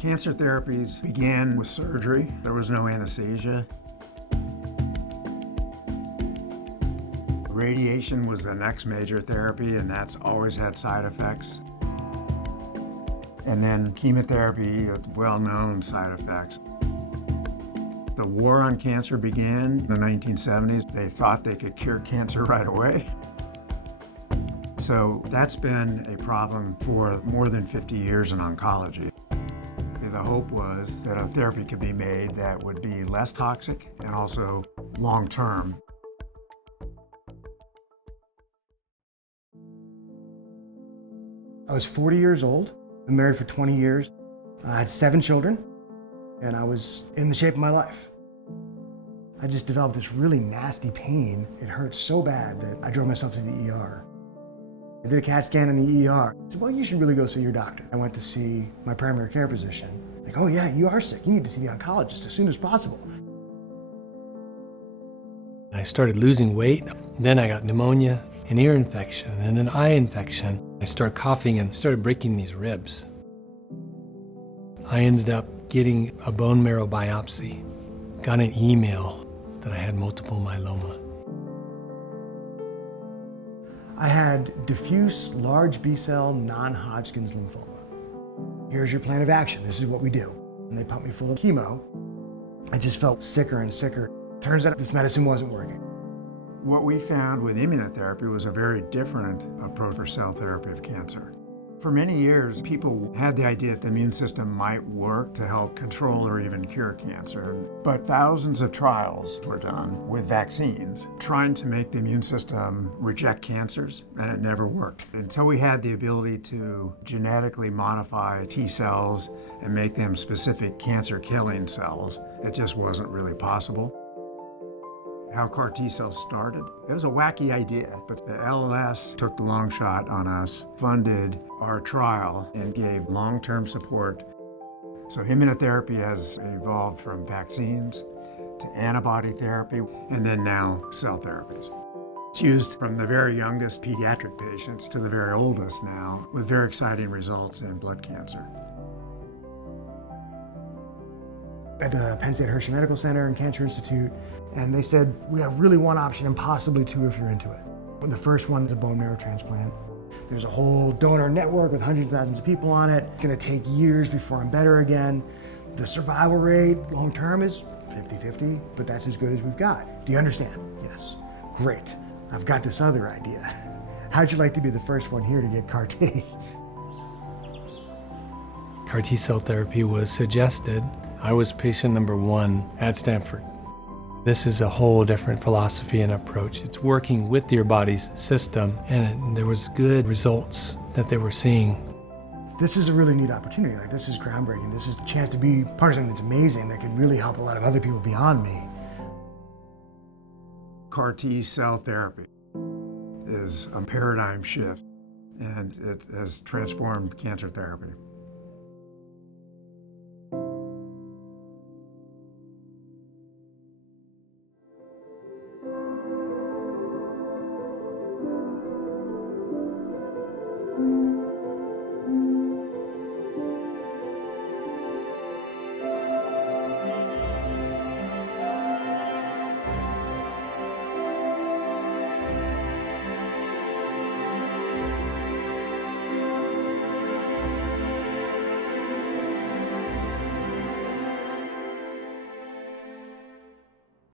Cancer therapies began with surgery. There was no anesthesia. Radiation was the next major therapy, and that's always had side effects. And then chemotherapy, well-known side effects. The war on cancer began in the 1970s. They thought they could cure cancer right away. So that's been a problem for more than 50 years in oncology. The hope was that a therapy could be made that would be less toxic and also long-term. I was 40 years old, been married for 20 years. I had 7 children, and I was in the shape of my life. I just developed this really nasty pain. It hurt so bad that I drove myself to the ER. I did a CAT scan in the ER. I said, well, you should really go see your doctor. I went to see my primary care physician. Like, oh yeah, you are sick. You need to see the oncologist as soon as possible. I started losing weight. Then I got pneumonia, an ear infection, and an eye infection. I started coughing and started breaking these ribs. I ended up getting a bone marrow biopsy, got an email that I had multiple myeloma. I had diffuse large B-cell non-Hodgkin's lymphoma. Here's your plan of action. This is what we do. And they pumped me full of chemo. I just felt sicker and sicker. Turns out this medicine wasn't working. What we found with immunotherapy was a very different approach for cell therapy of cancer. For many years, people had the idea that the immune system might work to help control or even cure cancer. But thousands of trials were done with vaccines, trying to make the immune system reject cancers, and it never worked. Until we had the ability to genetically modify T cells and make them specific cancer-killing cells, it just wasn't really possible. How CAR T cells started. It was a wacky idea, but the LLS took the long shot on us, funded our trial, and gave long-term support. So immunotherapy has evolved from vaccines to antibody therapy, and then now cell therapies. It's used from the very youngest pediatric patients to the very oldest now, with very exciting results in blood cancer. At the Penn State Hershey Medical Center and Cancer Institute, and they said, we have really one option and possibly 2 if you're into it. The first one is a bone marrow transplant. There's a whole donor network with hundreds of thousands of people on it. It's gonna take years before I'm better again. The survival rate long-term is 50-50, but that's as good as we've got. Do you understand? Yes. Great. I've got this other idea. How'd you like to be the first one here to get CAR T? CAR T cell therapy was suggested. I was patient number 1 at Stanford. This is a whole different philosophy and approach. It's working with your body's system, and there was good results that they were seeing. This is a really neat opportunity. Like, this is groundbreaking. This is a chance to be part of something that's amazing that could really help a lot of other people beyond me. CAR T cell therapy is a paradigm shift, and it has transformed cancer therapy.